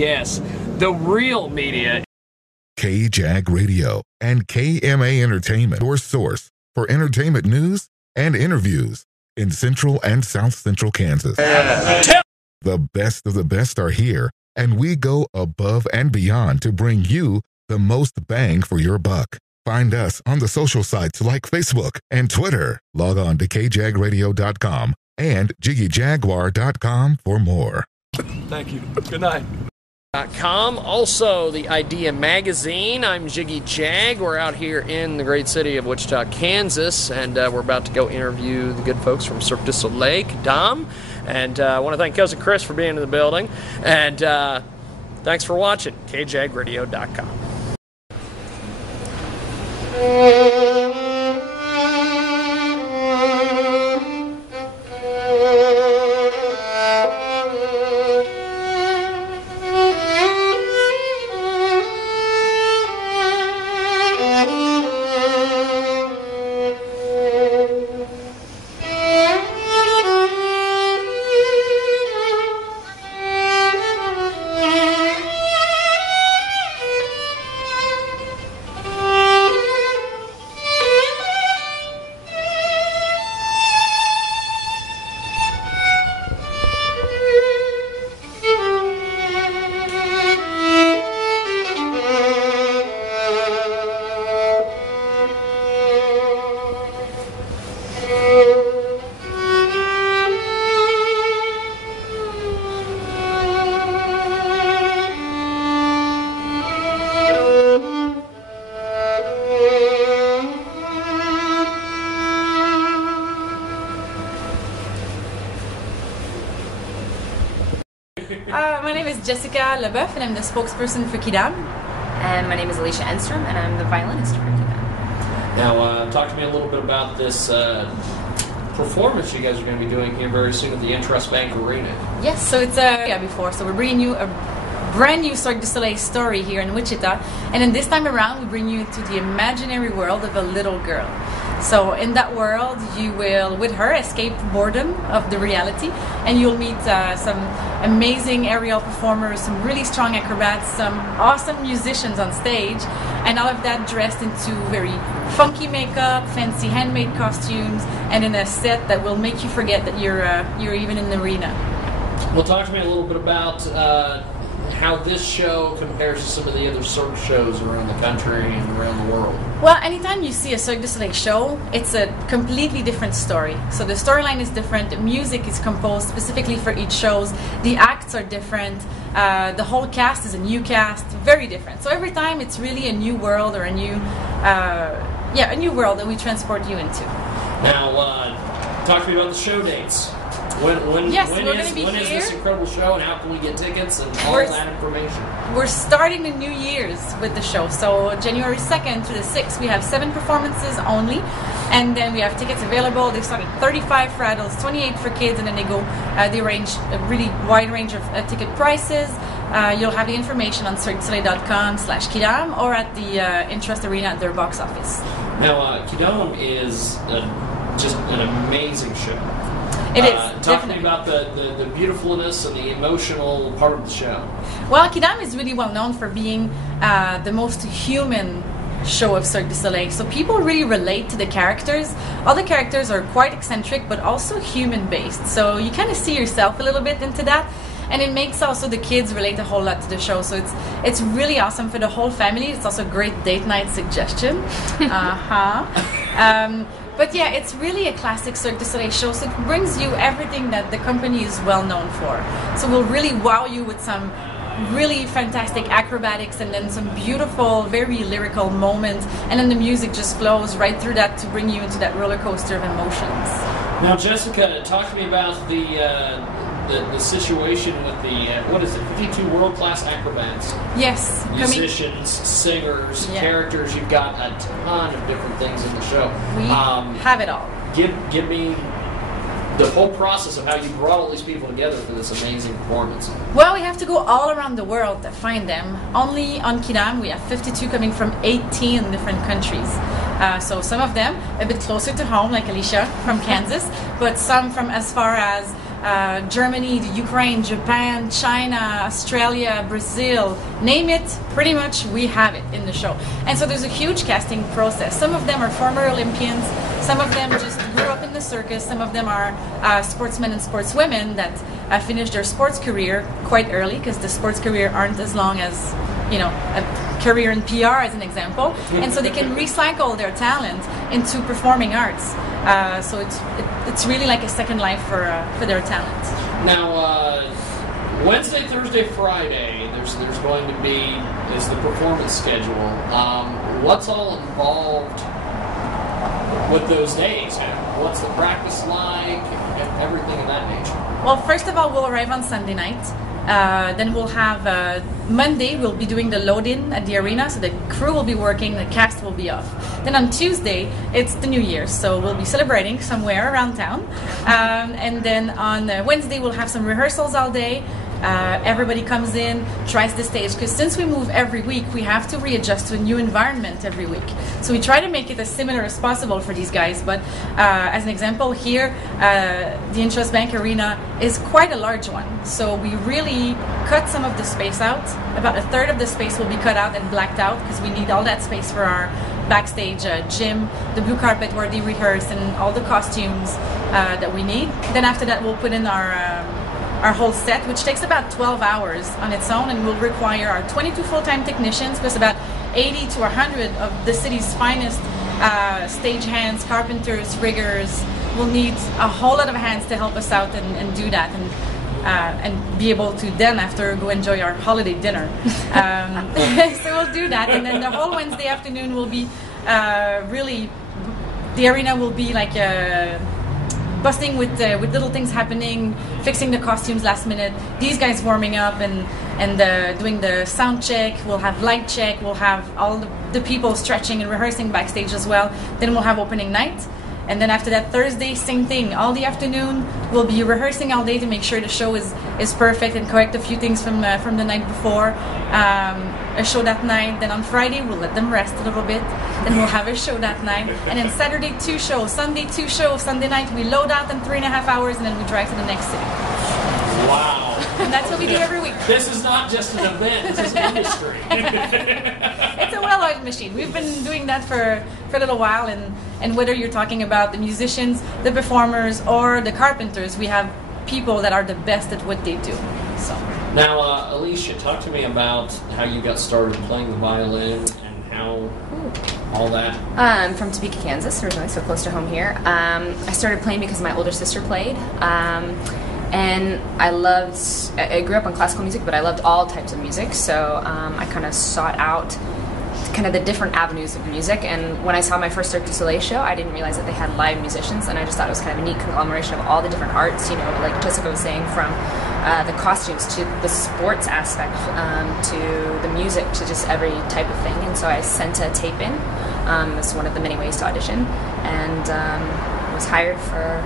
Yes, the real media. KJAG Radio and KMA Entertainment, your source for entertainment news and interviews in Central and South Central Kansas. The best of the best are here, and we go above and beyond to bring you the most bang for your buck. Find us on the social sites like Facebook and Twitter. Log on to kjagradio.com and jiggyjaguar.com for more. Thank you. Good night. Also, the Idea Magazine. I'm Jiggy Jag. We're out here in the great city of Wichita, Kansas, and we're about to go interview the good folks from Cirque du Soleil, Quidam. And I want to thank Cousin Chris for being in the building. And thanks for watching. kjagradio.com. My name is Jessica Leboeuf, and I'm the spokesperson for Quidam. And my name is Alicia Enstrom, and I'm the violinist for Quidam. Now, talk to me a little bit about this performance you guys are going to be doing here very soon at the Intrust Bank Arena. Yes, so it's before. So we're bringing you a brand new Cirque du Soleil story here in Wichita, and then this time around we bring you into the imaginary world of a little girl. So in that world, you will, with her, escape boredom of the reality, and you'll meet some amazing aerial performers, some really strong acrobats, some awesome musicians on stage, and all of that dressed into very funky makeup, fancy handmade costumes, and in a set that will make you forget that you're even in the arena. Well, talk to me a little bit about how this show compares to some of the other cirque shows around the country and around the world. Well, anytime you see a Cirque du Soleil show, it's a completely different story. So the storyline is different, the music is composed specifically for each show, the acts are different, the whole cast is a new cast, very different. So every time it's really a new world or a new world that we transport you into. Now, talk to me about the show dates. When is this incredible show, and how can we get tickets and all that information? We're starting the New Year's with the show. So January 2nd to the 6th, we have 7 performances only. And then we have tickets available. They start at $35 for adults, $28 for kids, and then they range a really wide range of ticket prices. You'll have the information on cirquedusoleil.com/Quidam or at the Intrust Arena at their box office. Now, Quidam is just an amazing show. It is. Talk to me about the beautifulness and the emotional part of the show. Well, Quidam is really well known for being the most human show of Cirque du Soleil. So people really relate to the characters. All the characters are quite eccentric, but also human-based. So you kind of see yourself a little bit into that. And it makes also the kids relate a whole lot to the show. So it's really awesome for the whole family. It's also a great date night suggestion. But yeah, it's really a classic Cirque du Soleil show, so it brings you everything that the company is well known for. So we'll really wow you with some really fantastic acrobatics and then some beautiful, very lyrical moments, and then the music just flows right through that to bring you into that roller coaster of emotions. Now, Jessica, talk to me about the situation with the 52 world-class acrobats. Yes. Musicians, singers, characters. You've got a ton of different things in the show. We have it all. Give me the whole process of how you brought all these people together for this amazing performance. Well, we have to go all around the world to find them. Only on Quidam we have 52 coming from 18 different countries. So some of them a bit closer to home, like Alicia from Kansas, but some from as far as Germany, the Ukraine, Japan, China, Australia, Brazil, name it, pretty much we have it in the show. And so there's a huge casting process. Some of them are former Olympians, some of them just grew up in the circus, some of them are sportsmen and sportswomen that finished their sports career quite early, because the sports career aren't as long as, you know, a career in PR as an example, and so they can recycle their talent into performing arts. So it's really like a second life for their talent. Now, Wednesday, Thursday, Friday, there's going to be is the performance schedule. What's all involved with those days? What's the practice like? Everything of that nature. Well, first of all, we'll arrive on Sunday night. Then we'll have Monday, we'll be doing the load-in at the arena, so the crew will be working, the cast will be off. Then on Tuesday, it's the New Year's, so we'll be celebrating somewhere around town. And then on Wednesday, we'll have some rehearsals all day. Everybody comes in, tries the stage, because since we move every week, we have to readjust to a new environment every week. So we try to make it as similar as possible for these guys, but as an example here, the Intrust Bank Arena is quite a large one. So we really cut some of the space out. About a third of the space will be cut out and blacked out, because we need all that space for our backstage gym, the blue carpet where they rehearse, and all the costumes that we need. Then after that, we'll put in our whole set, which takes about 12 hours on its own, and will require our 22 full-time technicians plus about 80 to 100 of the city's finest stage hands, carpenters, riggers. We'll need a whole lot of hands to help us out and do that, and be able to then after go enjoy our holiday dinner. So we'll do that, and then the whole Wednesday afternoon will be really, the arena will be like busting with little things happening, fixing the costumes last minute, these guys warming up and doing the sound check. We'll have light check, we'll have all the people stretching and rehearsing backstage as well. Then we'll have opening night, and then after that, Thursday, same thing. All the afternoon we'll be rehearsing all day to make sure the show is perfect, and correct a few things from the night before. A show that night. Then on Friday we'll let them rest a little bit. Then we'll have a show that night, and then Saturday 2 shows, Sunday 2 shows. Sunday night we load out in 3.5 hours, and then we drive to the next city. Wow. And that's what we do every week. This is not just an event, this is industry. It's a well-oiled machine. We've been doing that for a little while, and whether you're talking about the musicians, the performers, or the carpenters, we have people that are the best at what they do. So. Now, Alicia, talk to me about how you got started playing the violin and how all that. I'm from Topeka, Kansas, originally, so close to home here. I started playing because my older sister played. And I grew up on classical music, but I loved all types of music, so I kind of sought out kind of the different avenues of music. And when I saw my first Cirque du Soleil show, I didn't realize that they had live musicians, and I just thought it was kind of a neat conglomeration of all the different arts, you know, like Jessica was saying, from the costumes to the sports aspect, to the music, to just every type of thing. And so I sent a tape in as one of the many ways to audition, and was hired for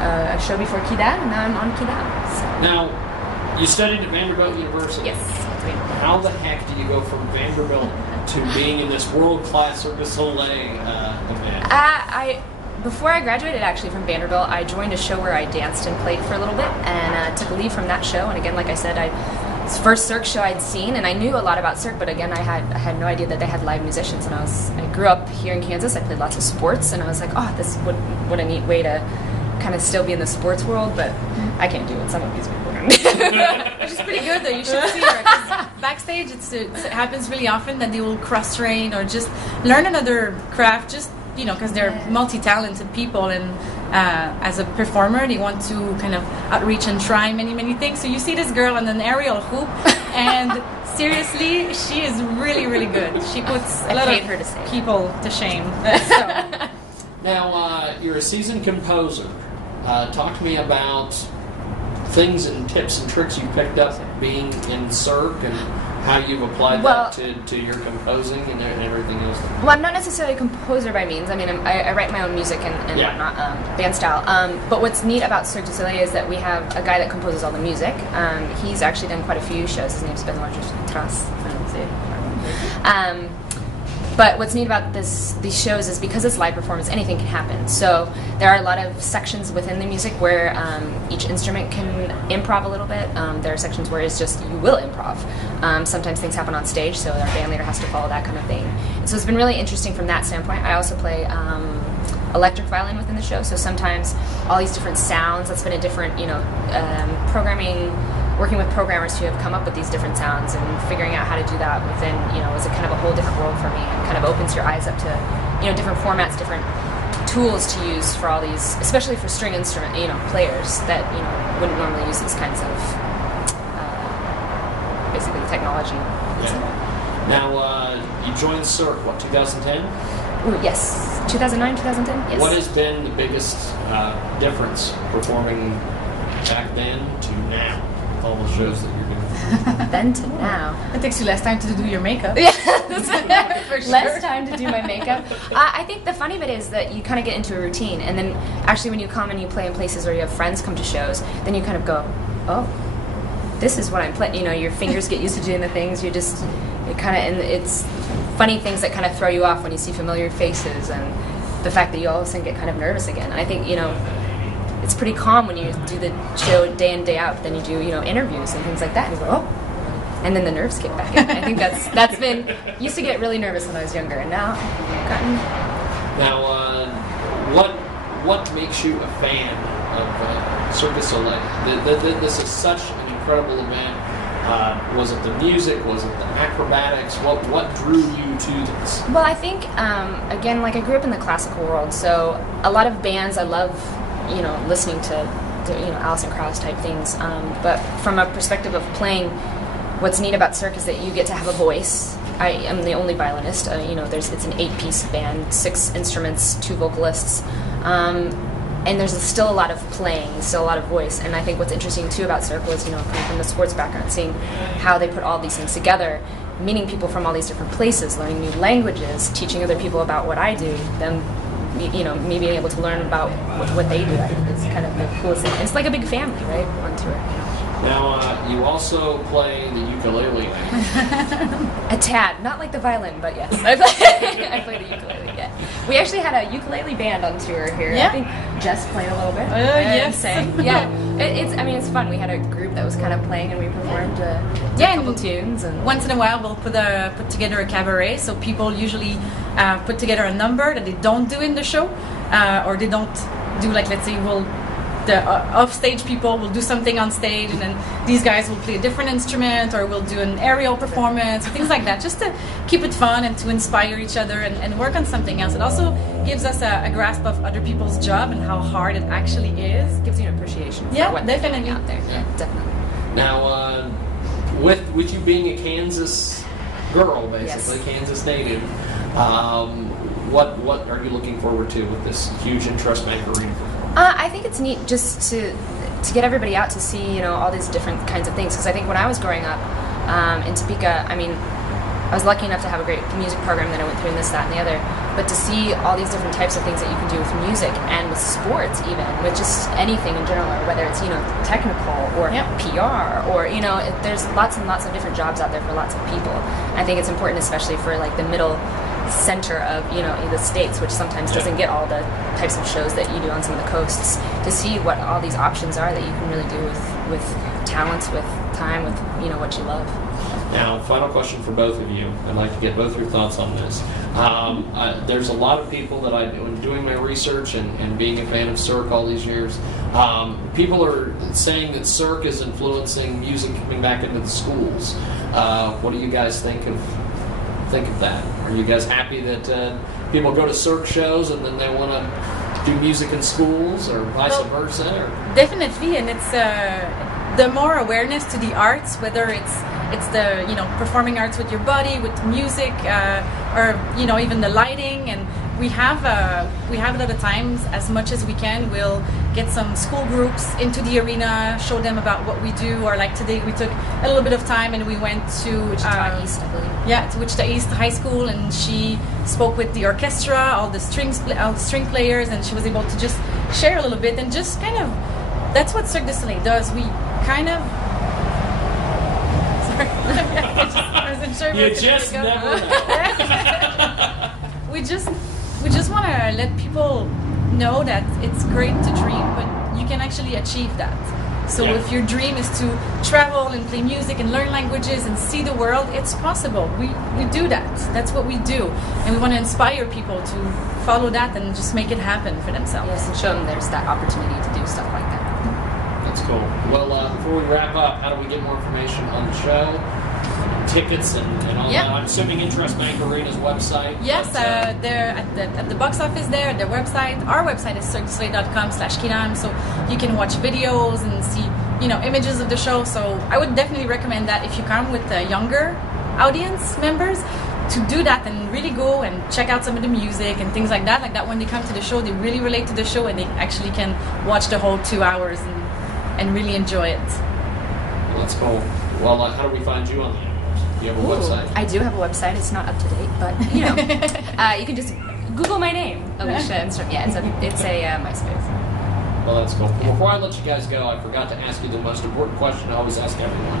a show before Quidam, and now I'm on Quidam. So. Now, you studied at Vanderbilt University. Yes. How the heck do you go from Vanderbilt to being in this world-class Cirque du Soleil event? Before I graduated actually from Vanderbilt, I joined a show where I danced and played for a little bit, and took a leave from that show. And again, like I said, it's the first Cirque show I'd seen, and I knew a lot about Cirque, but again, I had no idea that they had live musicians. And I grew up here in Kansas. I played lots of sports, and I was like, oh, this what a neat way to kind of still be in the sports world, but I can't do what some of these people can. Which is pretty good though, you should see her, 'cause backstage it happens really often that they will cross-train or just learn another craft, just, you know, because they're multi-talented people, and as a performer they want to kind of outreach and try many things. So you see this girl on an aerial hoop, and seriously, she is really good. She puts a lot of people to shame. So. Now, you're a seasoned composer. Talk to me about things and tips and tricks you picked up being in Cirque, and how you've applied that to your composing and everything else. Well, I'm not necessarily a composer by means. I mean, I write my own music and whatnot, band style. But what's neat about Cirque du Soleil is that we have a guy that composes all the music. He's actually done quite a few shows. His name's Benoit Tras. But what's neat about these shows is because it's live performance, anything can happen. So there are a lot of sections within the music where each instrument can improv a little bit. There are sections where it's just you will improv. Sometimes things happen on stage, so our band leader has to follow that kind of thing. And so it's been really interesting from that standpoint. I also play electric violin within the show, so sometimes all these different sounds, that's been a different, programming, working with programmers who have come up with these different sounds and figuring out how to do that within, is a kind of a whole different world for me, and kind of opens your eyes up to, different formats, different tools to use for all these, especially for string instrument, players that, wouldn't normally use these kinds of, basically technology. Yeah. Now, you joined Cirque, 2010? Ooh, yes. 2009, 2010, yes. What has been the biggest difference performing back then to now? All the shows that you're doing. Then to now. It takes you less time to do your makeup. Yeah, for sure. Less time to do my makeup. I think the funny bit is that you kind of get into a routine, and then actually when you come and you play in places where you have friends come to shows, then you kind of go, oh, this is what I'm playing. Your fingers get used to doing the things. It's funny things that kind of throw you off when you see familiar faces, and the fact that you all of a sudden get kind of nervous again. I think, it's pretty calm when you do the show day in, day out, but then you do, interviews and things like that, and you go, oh, and then the nerves kick back in. I think that's been, used to get really nervous when I was younger, and now I've gotten... Now, what makes you a fan of Cirque du Soleil? This is such an incredible event. Was it the music? Was it the acrobatics? What drew you to this? Well, I think, again, I grew up in the classical world, so a lot of bands I love, listening to Alison Krauss type things. But from a perspective of playing, what's neat about Cirque is that you get to have a voice. I am the only violinist. It's an 8-piece band, 6 instruments, 2 vocalists. And there's still a lot of playing, still a lot of voice. And I think what's interesting too about Cirque was, coming from the sports background, seeing how they put all these things together, meeting people from all these different places, learning new languages, teaching other people about what I do, them, me being able to learn about what they do. I think it's kind of the coolest thing. It's like a big family, right, on tour. Now, you also play the ukulele. A tad. Not like the violin, but yes. I play the ukulele, yeah. We actually had a ukulele band on tour here. Yeah. I think Jess played a little bit. Yes. Sang. Yeah. It's fun. We had a group that was kind of playing, and we performed a couple tunes. And once in a while, we'll put together a cabaret, so people usually put together a number that they don't do in the show, or they don't do, let's say, the off-stage people will do something on stage, and then these guys will play a different instrument, or we'll do an aerial performance, things like that, just to keep it fun and to inspire each other and work on something else. It also gives us a grasp of other people's job and how hard it actually is. Gives you an appreciation for what they're doing out there. Yeah, definitely. Now, with you being a Kansas girl, basically, yes. Kansas native, what are you looking forward to with this huge interest bank arena? I think it's neat just to get everybody out to see, all these different kinds of things. Because I think when I was growing up in Topeka, I was lucky enough to have a great music program that I went through and this, that, and the other. But to see all these different types of things that you can do with music and with sports, even with just anything in general, or whether it's technical or PR or there's lots and lots of different jobs out there for lots of people. I think it's important, especially for the middle center of the states, which sometimes doesn't get all the types of shows that you do on some of the coasts, to see what all these options are that you can really do with talents, with time, with what you love. Now, final question for both of you. I'd like to get both your thoughts on this. There's a lot of people that when doing my research and being a fan of Cirque all these years, people are saying that Cirque is influencing music coming back into the schools. What do you guys think of that? Are you guys happy that people go to Cirque shows and then they want to do music in schools, or vice versa? Or? Definitely, and it's the more awareness to the arts, whether it's the performing arts with your body, with music, or even the lighting. And we have a lot of times, as much as we can, we'll get some school groups into the arena, show them about what we do. Or like today, we took a little bit of time and we went to Wichita East, I believe. Yeah, to Wichita East High School, and she spoke with the orchestra, all the string players, and she was able to just share a little bit and just kind of. That's what Cirque du Soleil does. We kind of. Sorry, I wasn't sure. You just never know. we just want to let people know that it's great to dream, but you can actually achieve that. So if your dream is to travel and play music and learn languages and see the world, it's possible. We do that. That's what we do. And we want to inspire people to follow that and just make it happen for themselves. Yes, and show them there's that opportunity to do stuff like that. That's cool. Well, before we wrap up, how do we get more information on the show? Tickets and all that. I'm assuming Interest Bank Arena's website. Yes, they're at the box office there, their website. Our website is cirquedusoleil.com/Quidam, so you can watch videos and see, you know, images of the show. So I would definitely recommend that if you come with younger audience members, to do that and really go and check out some of the music and things like that. Like that, when they come to the show, they really relate to the show and they actually can watch the whole 2 hours and really enjoy it. Well, that's cool. Well, how do we find you on the internet? Do you have a website? I do have a website. It's not up to date, but you know, you can just Google my name, Alicia, and start. Yeah, it's a MySpace. Well, that's cool. Well, before I let you guys go, I forgot to ask you the most important question I always ask everyone.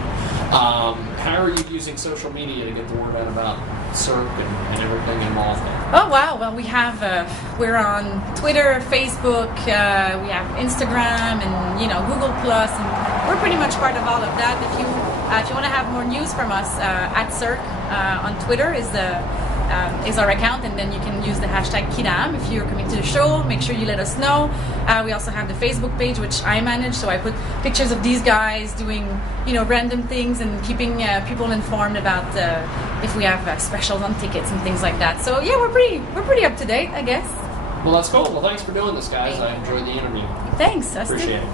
How are you using social media to get the word out about cirque and everything involved in it? Oh wow! Well, we're on Twitter, Facebook, we have Instagram, and Google Plus, and we're pretty much part of all of that. If you want to have more news from us, at cirque on Twitter is our account, and then you can use the hashtag Quidam if you're coming to the show. Make sure you let us know. We also have the Facebook page, which I manage, so I put pictures of these guys doing random things and keeping people informed about if we have specials on tickets and things like that. So yeah, we're pretty up to date, I guess. Well, that's cool. Well, thanks for doing this, guys. I enjoyed the interview. Thanks. Appreciate it.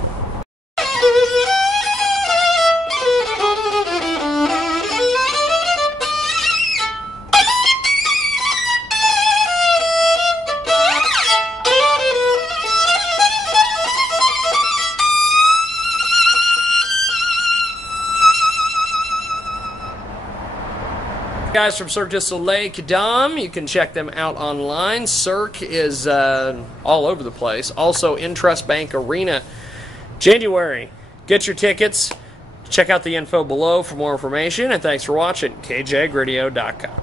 Guys from Cirque du Soleil, Quidam, you can check them out online. Cirque is all over the place. Also, Interest Bank Arena, January. Get your tickets. Check out the info below for more information, and thanks for watching, kjagradio.com.